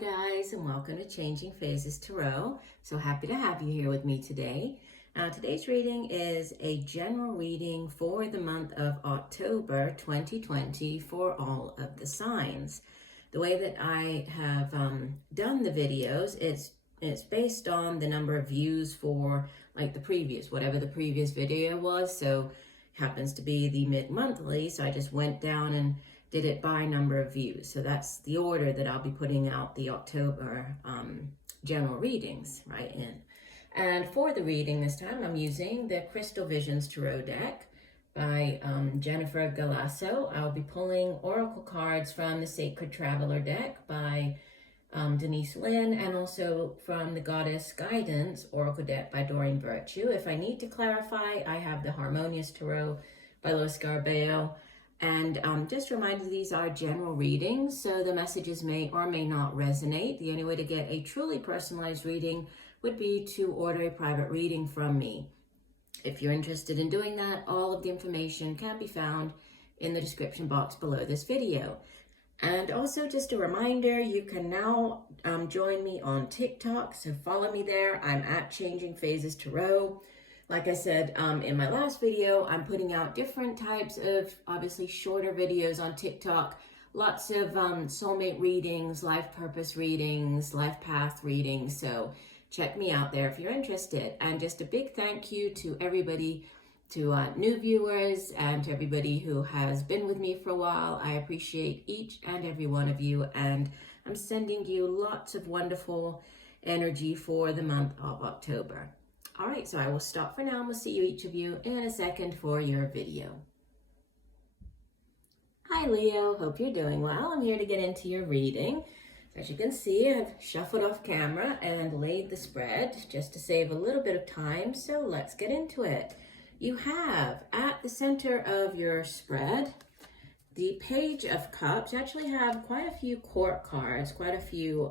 guys, and welcome to Changing Phases Tarot. So happy to have you here with me today. Today's reading is a general reading for the month of October 2020 for all of the signs. The way that I have done the videos, it's based on the number of views for like whatever the previous video was. So it happens to be the mid-monthly, so I just went down and did it by number of views. So that's the order that I'll be putting out the October general readings right in. And for the reading this time, I'm using the Crystal Visions Tarot deck by Jennifer Galasso. I'll be pulling oracle cards from the Sacred Traveler deck by Denise, Linn, and also from the Goddess Guidance Oracle deck by Doreen. If I need to clarify, I have the Harmonious Tarot by Scarabeo. And just a reminder, these are general readings, so the messages may or may not resonate. The only way to get a truly personalized reading would be to order a private reading from me. If you're interested in doing that, all of the information can be found in the description box below this video. And also just a reminder, you can now join me on TikTok, so follow me there. I'm at Changing Phases Tarot. Like I said in my last video, I'm putting out different types of, obviously, shorter videos on TikTok. Lots of soulmate readings, life purpose readings, life path readings. So check me out there if you're interested. And just a big thank you to everybody, to new viewers, and to everybody who has been with me for a while. I appreciate each and every one of you. And I'm sending you lots of wonderful energy for the month of October. All right, so I will stop for now, and we'll see you, each of you, in a second for your video. Hi, Leo. Hope you're doing well. I'm here to get into your reading. As you can see, I've shuffled off camera and laid the spread just to save a little bit of time, so let's get into it. You have, at the center of your spread, the Page of Cups. You actually have quite a few court cards, quite a few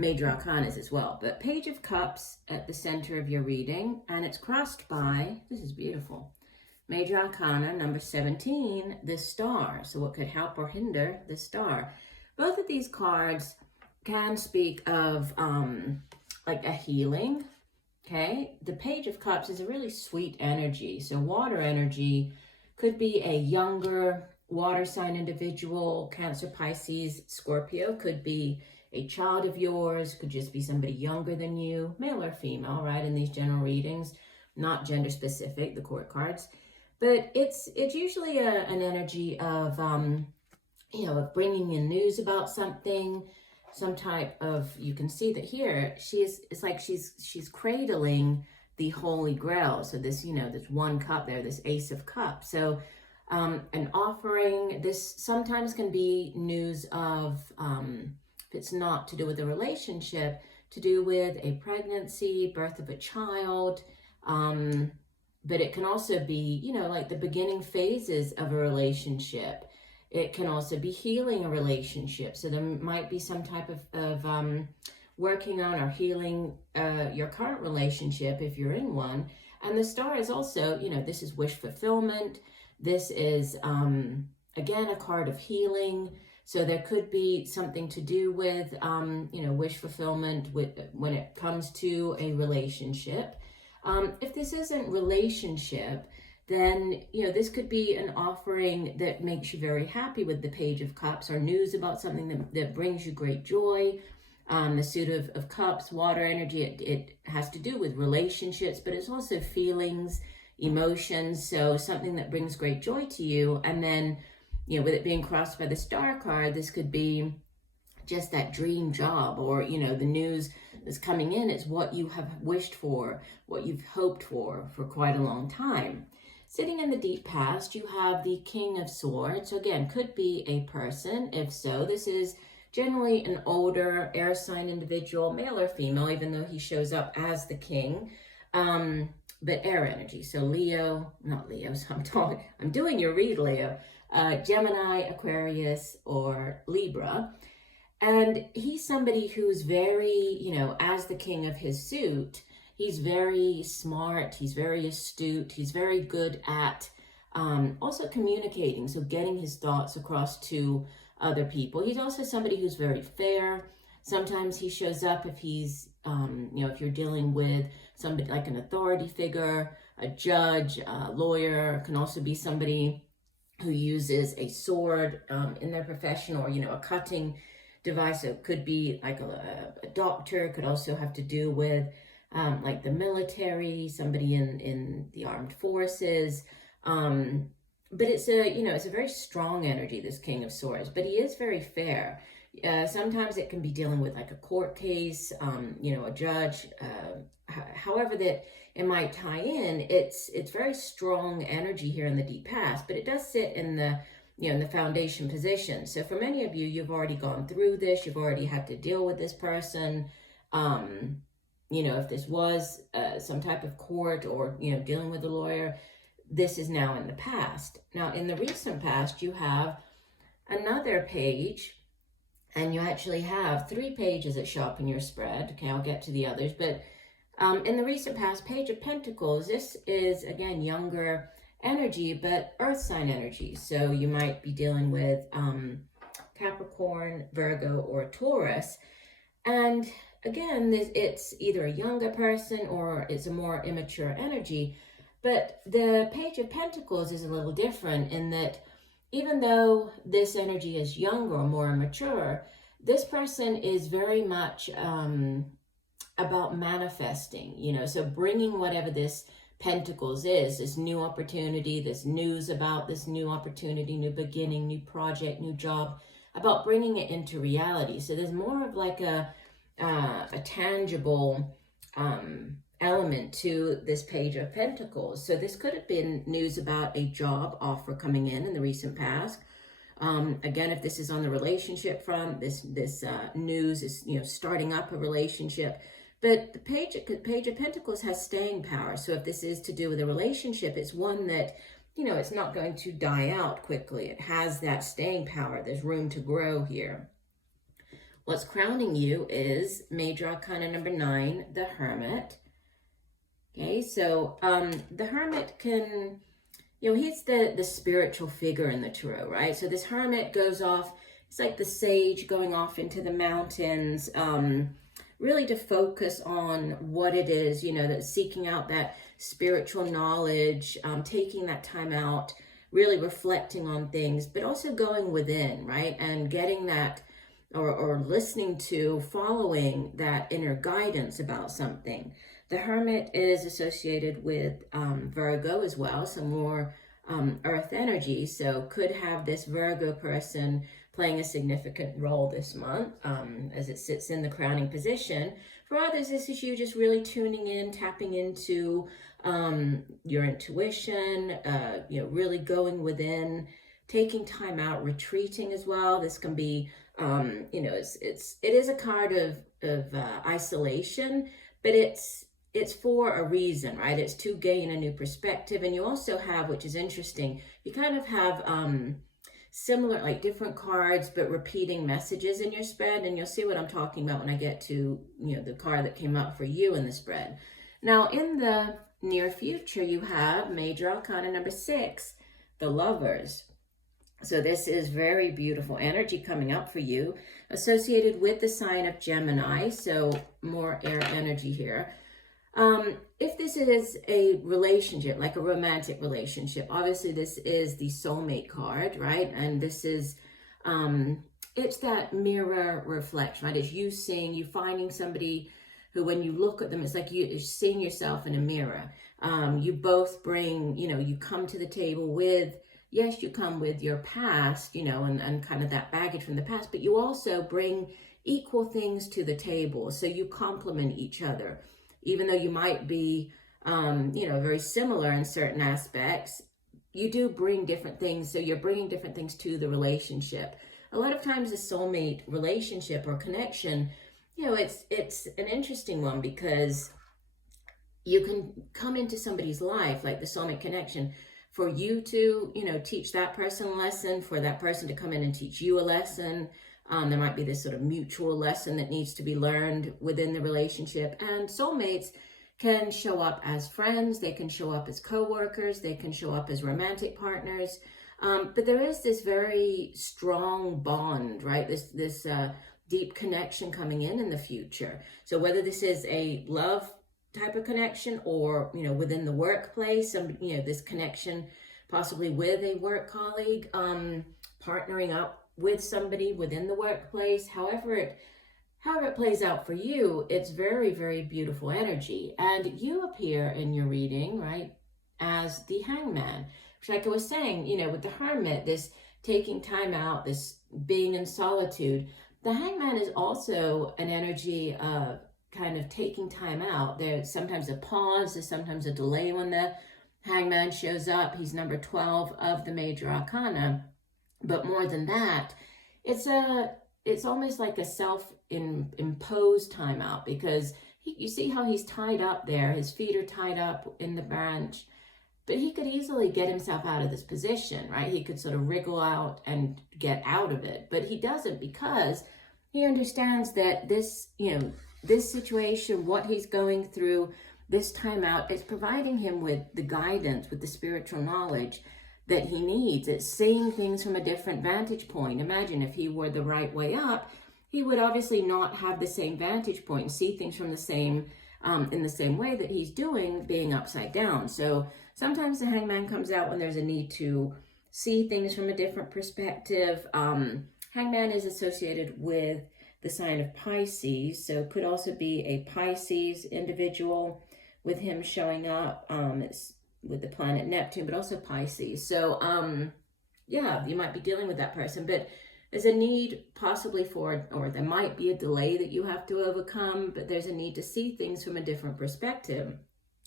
major arcanas as well, but Page of Cups at the center of your reading, and it's crossed by, this is beautiful, major arcana number 17, the Star. So what could help or hinder the Star? Both of these cards can speak of like a healing. Okay, the Page of Cups is a really sweet energy. So water energy could be a younger water sign individual, Cancer, Pisces, Scorpio. Could be a child of yours, could just be somebody younger than you, male or female, right? In these general readings, not gender specific, the court cards, but it's usually an energy of of bringing in news about something, some type of, you can see that here it's like she's cradling the Holy Grail. So this, there's one cup there, this Ace of Cups. So an offering, this sometimes can be news of if it's not to do with a relationship, to do with a pregnancy, birth of a child, but it can also be, like the beginning phases of a relationship. It can also be healing a relationship. So there might be some type of working on or healing your current relationship if you're in one. And the Star is also, this is wish fulfillment. This is, again, a card of healing. So there could be something to do with, wish fulfillment when it comes to a relationship. If this isn't relationship, then, this could be an offering that makes you very happy with the Page of Cups, or news about something that brings you great joy. The Suit of Cups, water energy, it has to do with relationships, but it's also feelings, emotions. So something that brings great joy to you. And then, with it being crossed by the Star card, this could be just that dream job, or, the news that's coming in. It's what you have wished for, what you've hoped for quite a long time. Sitting in the deep past, you have the King of Swords. So again, could be a person. If so, this is generally an older air sign individual, male or female, even though he shows up as the king. But air energy. So Leo, not Leo, so I'm doing your read, Leo. Gemini, Aquarius, or Libra. And he's somebody who's very, as the king of his suit, he's very smart, he's very astute, he's very good at also communicating, so getting his thoughts across to other people. He's also somebody who's very fair. Sometimes he shows up if he's, if you're dealing with somebody like an authority figure, a judge, a lawyer, can also be somebody who uses a sword in their profession, or, a cutting device. So it could be like a doctor, could also have to do with like the military, somebody in the armed forces. But it's a very strong energy, this King of Swords, but he is very fair. Sometimes it can be dealing with like a court case, a judge, however that it might tie in. It's very strong energy here in the deep past, but it does sit in the, in the foundation position. So for many of you, you've already gone through this, you've already had to deal with this person. If this was some type of court or, dealing with a lawyer, this is now in the past. Now, in the recent past, you have another page, and you actually have 3 pages that show up in your spread. Okay, I'll get to the others. But in the recent past, Page of Pentacles, this is, again, younger energy, but earth sign energy. So you might be dealing with Capricorn, Virgo, or Taurus. And again, it's either a younger person or it's a more immature energy. But the Page of Pentacles is a little different in that even though this energy is younger or more mature, this person is very much about manifesting, so bringing whatever this Pentacles is, this new opportunity, this news about this new opportunity, new beginning, new project, new job, about bringing it into reality. So there's more of like a tangible element to this Page of Pentacles. So this could have been news about a job offer coming in the recent past. Again, if this is on the relationship front, this news is, starting up a relationship. But the Page of Pentacles has staying power. So if this is to do with a relationship, it's one that, it's not going to die out quickly. It has that staying power. There's room to grow here. What's crowning you is Major Arcana number 9, the Hermit. Okay, so the Hermit can, he's the spiritual figure in the Tarot, right? So this Hermit goes off, it's like the sage going off into the mountains, really to focus on what it is, that's seeking out that spiritual knowledge, taking that time out, really reflecting on things, but also going within, right? And getting that, or listening to, following that inner guidance about something. The Hermit is associated with Virgo as well, some more earth energy. So could have this Virgo person playing a significant role this month as it sits in the crowning position. For others, this is you just really tuning in, tapping into your intuition, really going within, taking time out, retreating as well. This can be, it is a card of isolation, but it's for a reason, right? It's to gain a new perspective. And you also have, which is interesting, you kind of have similar, like different cards, but repeating messages in your spread. And you'll see what I'm talking about when I get to, the card that came out for you in the spread. Now, in the near future, you have Major Arcana number 6, the Lovers. So this is very beautiful energy coming up for you, associated with the sign of Gemini. So more air energy here. If this is a relationship, like a romantic relationship, obviously this is the soulmate card, right? And this is, it's that mirror reflection, right? It's you finding somebody who, when you look at them, it's like you're seeing yourself in a mirror. You both bring, you come to the table with, yes, you come with your past, and kind of that baggage from the past, but you also bring equal things to the table. So you complement each other. Even though you might be, very similar in certain aspects, you do bring different things. So you're bringing different things to the relationship. A lot of times a soulmate relationship or connection, it's an interesting one because you can come into somebody's life, like the soulmate connection, for you to, teach that person a lesson, for that person to come in and teach you a lesson. There might be this sort of mutual lesson that needs to be learned within the relationship. And soulmates can show up as friends. They can show up as co-workers. They can show up as romantic partners. But there is this very strong bond, right? This deep connection coming in the future. So whether this is a love type of connection or, you know, within the workplace, you know, this connection possibly with a work colleague, partnering up with somebody within the workplace, however it plays out for you, it's very, very beautiful energy. And you appear in your reading, right, as the Hangman, which, like I was saying, you know, with the Hermit, this taking time out, this being in solitude. The Hangman is also an energy of kind of taking time out. There's sometimes a pause, there's sometimes a delay when the Hangman shows up. He's number 12 of the major arcana. But more than that, it's almost like a self-imposed timeout, because you see how he's tied up there. His feet are tied up in the branch, but he could easily get himself out of this position, right? He could sort of wriggle out and get out of it, but he doesn't, because he understands that this, you know, this situation, what he's going through, this timeout is providing him with the guidance, with the spiritual knowledge that he needs. It's seeing things from a different vantage point. Imagine if he were the right way up, he would obviously not have the same vantage point and see things from the same, in the same way that he's doing, being upside down. So sometimes the Hangman comes out when there's a need to see things from a different perspective. Hangman is associated with the sign of Pisces, so could also be a Pisces individual with him showing up. It's with the planet Neptune, but also Pisces. So yeah, you might be dealing with that person, but there's a need possibly for, or there might be a delay that you have to overcome, but there's a need to see things from a different perspective.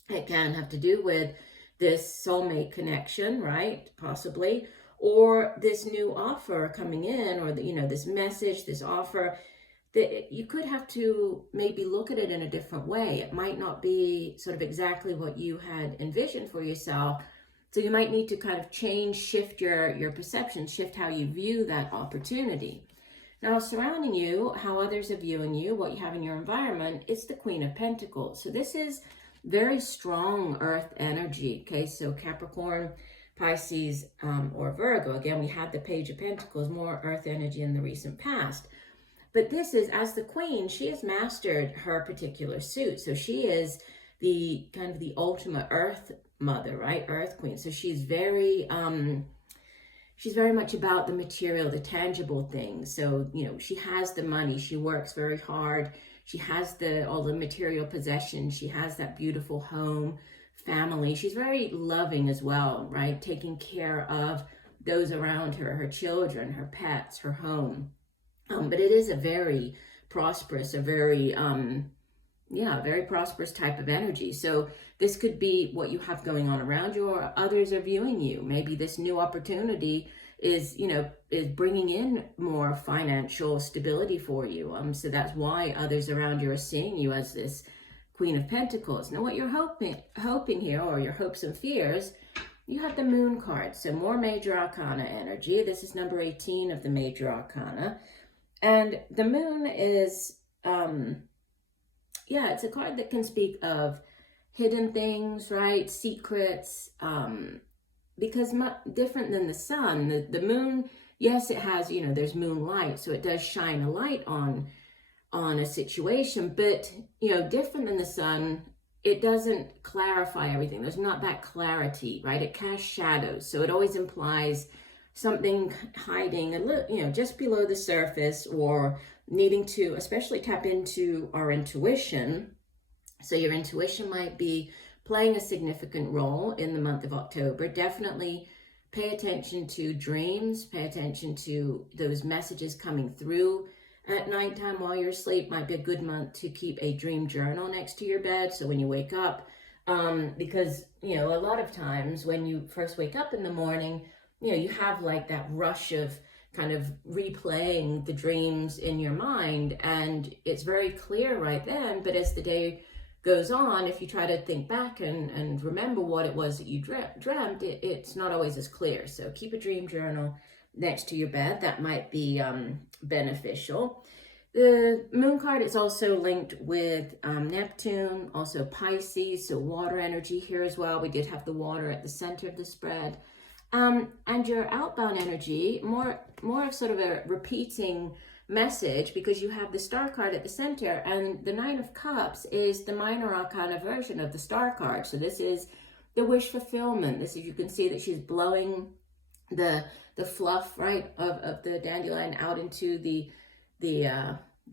It can have to do with this soulmate connection, right? Possibly, or this new offer coming in, or the, you know, this message, this offer, that you could have to maybe look at it in a different way. It might not be sort of exactly what you had envisioned for yourself. So you might need to kind of shift your perception, shift how you view that opportunity. Now, surrounding you, how others are viewing you, what you have in your environment, it's the Queen of Pentacles. So this is very strong earth energy, okay? So Capricorn, Pisces, or Virgo. Again, we had the Page of Pentacles, more earth energy in the recent past. But this is, as the queen, she has mastered her particular suit. So she is the kind of the ultimate earth mother, right? Earth queen. So she's very much about the material, the tangible things. So, you know, she has the money, she works very hard. She has all the material possessions. She has that beautiful home, family. She's very loving as well, right? Taking care of those around her, her children, her pets, her home. But it is a very prosperous, very prosperous type of energy. So this could be what you have going on around you, or others are viewing you. Maybe this new opportunity is bringing in more financial stability for you. So that's why others around you are seeing you as this Queen of Pentacles. Now, what you're hoping here, or your hopes and fears, you have the Moon card. So more major arcana energy. This is number 18 of the major arcana. And the Moon is, it's a card that can speak of hidden things, right? Secrets, because different than the Sun, the Moon, yes, it has, there's moonlight, so it does shine a light on a situation, but, different than the Sun, it doesn't clarify everything. There's not that clarity, right? It casts shadows, so it always implies something hiding a little, just below the surface, or needing to especially tap into our intuition. So your intuition might be playing a significant role in the month of October. Definitely pay attention to dreams, pay attention to those messages coming through at nighttime while you're asleep. Might be a good month to keep a dream journal next to your bed, so when you wake up, because, a lot of times when you first wake up in the morning, you have like that rush of kind of replaying the dreams in your mind, and it's very clear right then, but as the day goes on, if you try to think back and remember what it was that you dreamt, it's not always as clear. So keep a dream journal next to your bed. That might be beneficial. The Moon card is also linked with Neptune, also Pisces, so water energy here as well. We did have the water at the center of the spread. And your outbound energy, more of sort of a repeating message, because you have the Star card at the center, and the Nine of Cups is the minor arcana version of the Star card. So this is the wish fulfillment. This is, you can see that she's blowing the fluff, right, of the dandelion out into the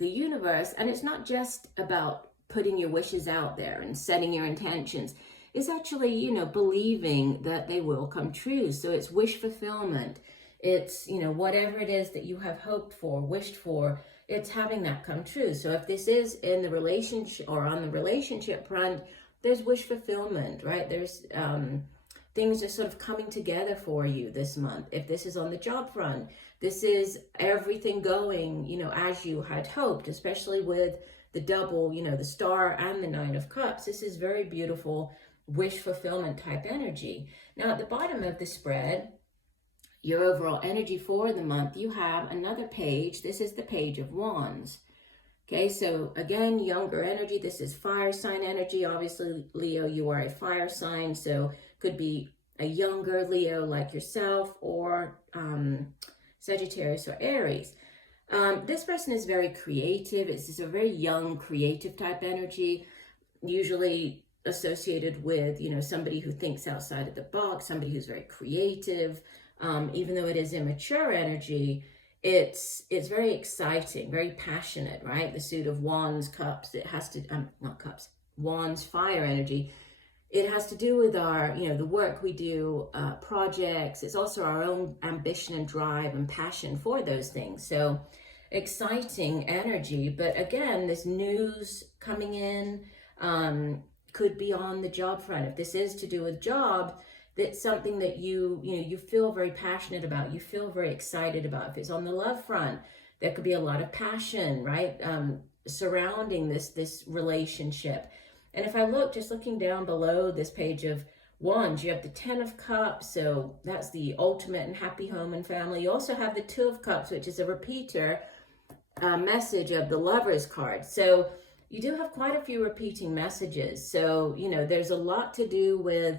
universe. And it's not just about putting your wishes out there and setting your intentions. It's actually, you know, believing that they will come true. So it's wish fulfillment. It's, you know, whatever it is that you have hoped for, wished for, it's having that come true. So if this is in the relationship or on the relationship front, there's wish fulfillment, right? There's things are sort of coming together for you this month. If this is on the job front, this is everything going, you know, as you had hoped, especially with the double, you know, the Star and the Nine of Cups. This is very beautiful wish fulfillment type energy. Now at the bottom of the spread, your overall energy for the month, you have another page. This is the Page of Wands. Okay, so again, younger energy. This is fire sign energy. Obviously, Leo, you are a fire sign, so could be a younger Leo like yourself, or Sagittarius or Aries. This person is very creative. It's just a very young, creative type energy, usually associated with, you know, somebody who thinks outside of the box, somebody who's very creative. Even though it is immature energy, it's very exciting, very passionate, right? The suit of Wands, Cups, it has to, not Cups, Wands, fire energy. It has to do with our, you know, the work we do, projects. It's also our own ambition and drive and passion for those things. So exciting energy. But again, this news coming in could be on the job front. If this is to do with job, that's something that you feel very passionate about, you feel very excited about. If it's on the love front, there could be a lot of passion, right, surrounding this relationship. And if I look, just looking down below this Page of Wands, you have the Ten of Cups, so that's the ultimate and happy home and family. You also have the Two of Cups, which is a repeater message of the Lover's card. So you do have quite a few repeating messages. So, you know, there's a lot to do with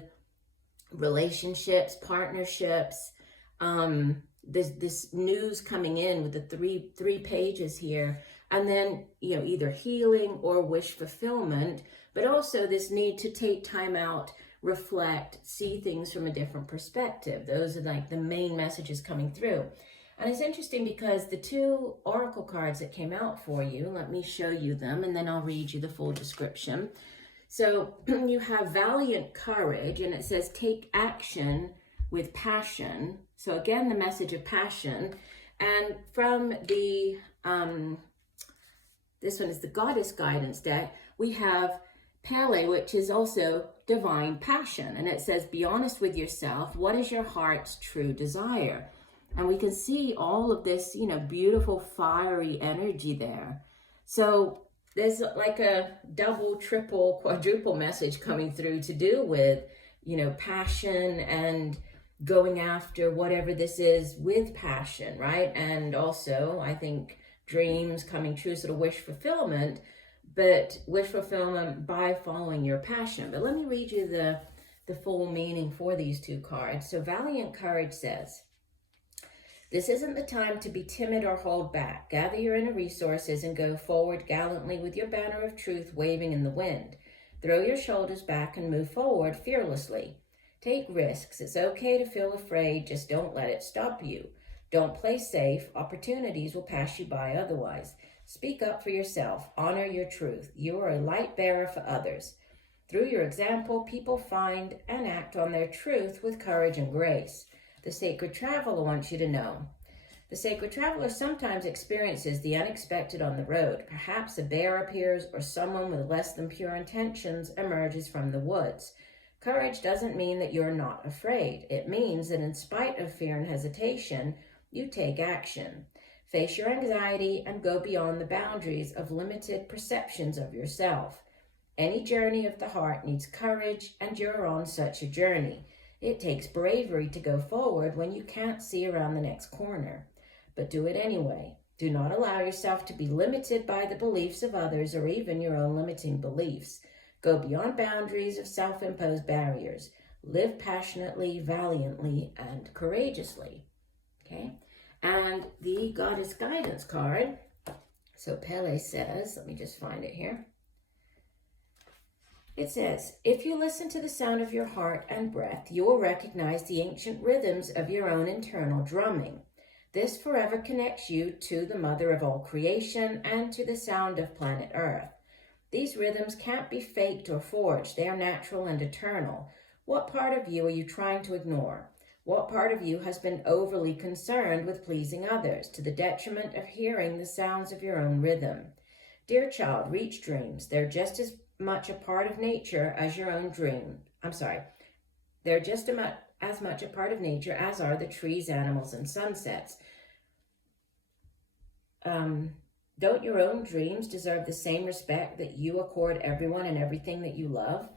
relationships, partnerships, this news coming in with the three pages here, and then, you know, either healing or wish fulfillment, but also this need to take time out, reflect, see things from a different perspective. Those are like the main messages coming through. And it's interesting because the two oracle cards that came out for you, let me show you them and then I'll read you the full description. So you have Valiant Courage, and it says take action with passion. So again, the message of passion. And from the, this one is the Goddess Guidance deck, we have Pele, which is also divine passion. And it says, be honest with yourself. What is your heart's true desire? And we can see all of this, you know, beautiful fiery energy there. So there's like a double, triple, quadruple message coming through to do with, you know, passion and going after whatever this is with passion, right? And also, I think dreams coming true, sort of wish fulfillment, but wish fulfillment by following your passion. But let me read you the full meaning for these two cards. So Valiant Courage says, this isn't the time to be timid or hold back. Gather your inner resources and go forward gallantly with your banner of truth waving in the wind. Throw your shoulders back and move forward fearlessly. Take risks. It's okay to feel afraid. Just don't let it stop you. Don't play safe. Opportunities will pass you by otherwise. Speak up for yourself. Honor your truth. You are a light bearer for others. Through your example, people find and act on their truth with courage and grace. The Sacred Traveler wants you to know. The Sacred Traveler sometimes experiences the unexpected on the road. Perhaps a bear appears or someone with less than pure intentions emerges from the woods. Courage doesn't mean that you're not afraid. It means that in spite of fear and hesitation, you take action. Face your anxiety and go beyond the boundaries of limited perceptions of yourself. Any journey of the heart needs courage, and you're on such a journey. It takes bravery to go forward when you can't see around the next corner. But do it anyway. Do not allow yourself to be limited by the beliefs of others or even your own limiting beliefs. Go beyond boundaries of self-imposed barriers. Live passionately, valiantly, and courageously. Okay? And the Goddess Guidance card, so Pele says, let me just find it here. It says, if you listen to the sound of your heart and breath, you will recognize the ancient rhythms of your own internal drumming. This forever connects you to the mother of all creation and to the sound of planet Earth. These rhythms can't be faked or forged. They are natural and eternal. What part of you are you trying to ignore? What part of you has been overly concerned with pleasing others to the detriment of hearing the sounds of your own rhythm? Dear child, reach dreams. They're just as much a part of nature as your own dream. They're just as much a part of nature as are the trees, animals, and sunsets. Don't your own dreams deserve the same respect that you accord everyone and everything that you love?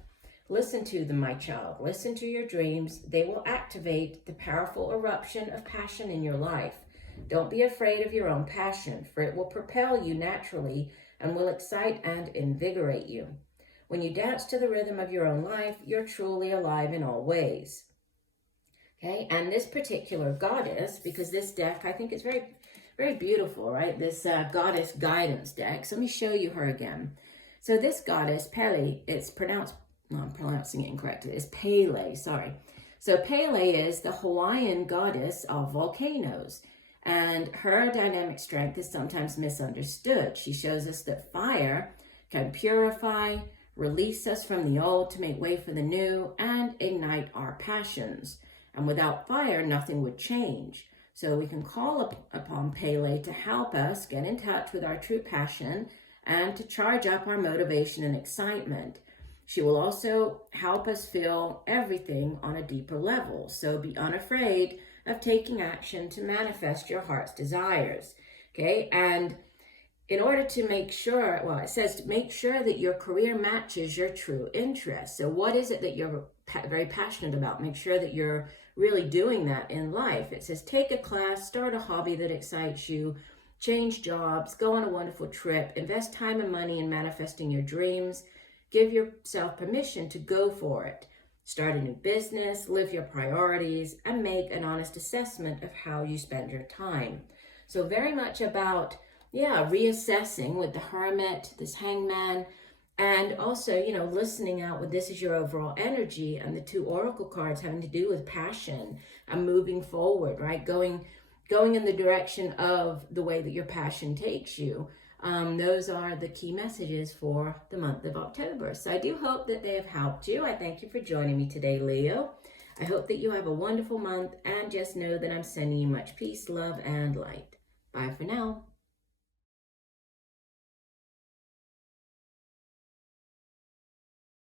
Listen to them, my child. Listen to your dreams. They will activate the powerful eruption of passion in your life. Don't be afraid of your own passion, for it will propel you naturally and will excite and invigorate you. When you dance to the rhythm of your own life, you're truly alive in all ways. Okay, and this particular goddess, because this deck, I think is very, very beautiful, right? This Goddess Guidance deck. So let me show you her again. So this goddess, Pele, it's pronounced, no, I'm pronouncing it incorrectly. It's Pele, sorry. So Pele is the Hawaiian goddess of volcanoes. And her dynamic strength is sometimes misunderstood. She shows us that fire can purify, release us from the old to make way for the new, and ignite our passions. And without fire, nothing would change. So we can call upon Pele to help us get in touch with our true passion and to charge up our motivation and excitement. She will also help us feel everything on a deeper level. So be unafraid of taking action to manifest your heart's desires. Okay, and in order to make sure, well, it says to make sure that your career matches your true interests. So what is it that you're very passionate about? Make sure that you're really doing that in life. It says take a class, start a hobby that excites you, change jobs, go on a wonderful trip, invest time and money in manifesting your dreams, give yourself permission to go for it. Start a new business, live your priorities, and make an honest assessment of how you spend your time. So very much about, reassessing with the Hermit, this Hangman, and also, listening out with this is your overall energy, and the two oracle cards having to do with passion and moving forward, right? Going in the direction of the way that your passion takes you. Those are the key messages for the month of October. So I do hope that they have helped you. I thank you for joining me today, Leo. I hope that you have a wonderful month, and just know that I'm sending you much peace, love, and light. Bye for now.